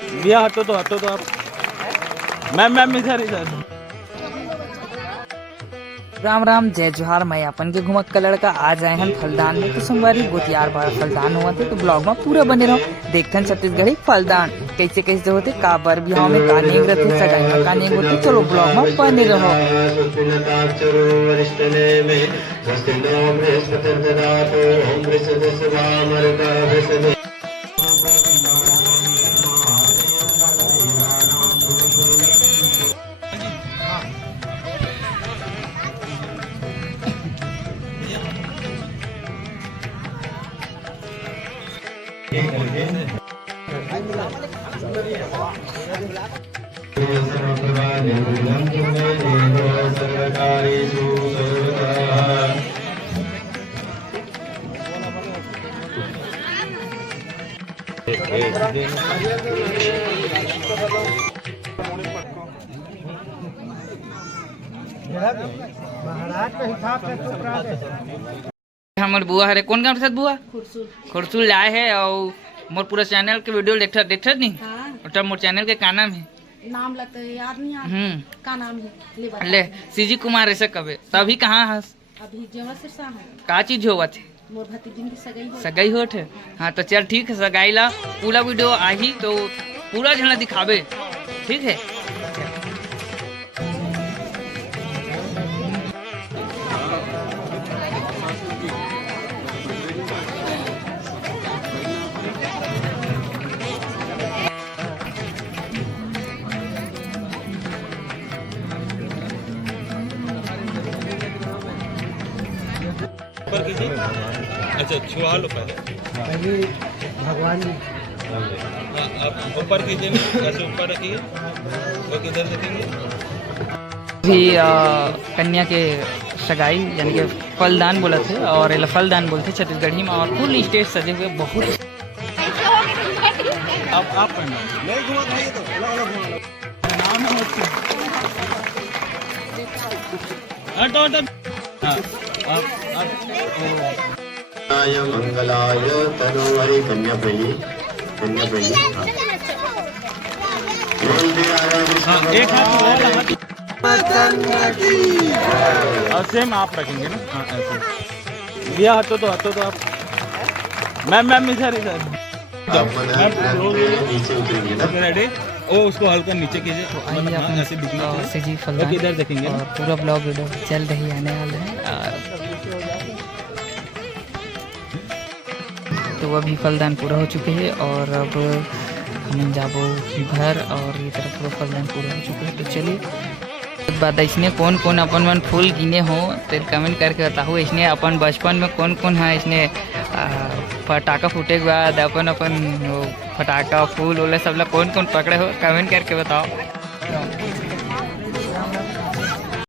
भैया हटो तो आप। मैम इधर इधर। राम राम जय जोहार। मैं अपन के घुमक का लड़का आज आए हैं फलदान में। तो सोमवारी गोतियार बार फलदान हुआ थे, तो ब्लॉग में पूरा बने रहो। देखते छत्तीसगढ़ी फलदान कैसे कैसे होते, काबर बिहाव में का नेंग रहते, सगाई में का नेंग होते। चलो ब्लॉग में बने रहो। हमारे बुआ हरे कौन गाँव से बुआ खुरसुल लाए है और मोर पूरा चैनल के वीडियो देखा नहीं। हाँ। तो मोर चैनल के का नाम है? नाम लगता है याद नहीं आता। का नाम है? ले सीजी कुमार ऐसे कबे तभी कहाँ हस अभी जेवर से शाम है। का चीज होवा थे? मोर भतीजी की सगाई हो। सगाई होठ है। हाँ तो चल ठीक है, सगाई ला पूरा वीडियो आई तो पूरा झलना दिखावे, ठीक है। ऊपर कीजिए। अच्छा छुआ लो पहले भगवान जी। हाँ आप ऊपर कीजिए, ऐसे ऊपर रखिए और किधर देखेंगे। भी कन्या के सगाई यानी कि फलदान बोला थे और फलदान बोलते छत्तीसगढ़ी में, और फुल स्टेज सजे हुए बहुत। आप नहीं घुमा खाइए तो नाम है हटो हटो। हाँ मंगलाय तनुहरि कन्या पहली हाँ एक हाथ और सेम आप रखेंगे ना। हाँ ऐसे भैया हटो तो आप। मैम इधर नीचे उतरेंगे ना। रेडी। ओ उसको हल्का नीचे कीजिए तो ऐसे दिखना चाहिए। इधर देखेंगे और पूरा ब्लॉग वीडियो चल रही आने वाले हैं। तो अभी फलदान पूरा हो चुके हैं और अब हम जाबो घर, और ये तरफ पूरा फलदान पूरा हो चुके हैं। तो चलिए एक बात, इसने कौन कौन अपन मन फूल गिने हो तो कमेंट करके बताओ। इसने अपन बचपन में कौन कौन है इसने पटाखा फूटे के बाद अपन फटाखा फूल वूल सब लोग कौन कौन पकड़े हो, कमेंट करके बताओ।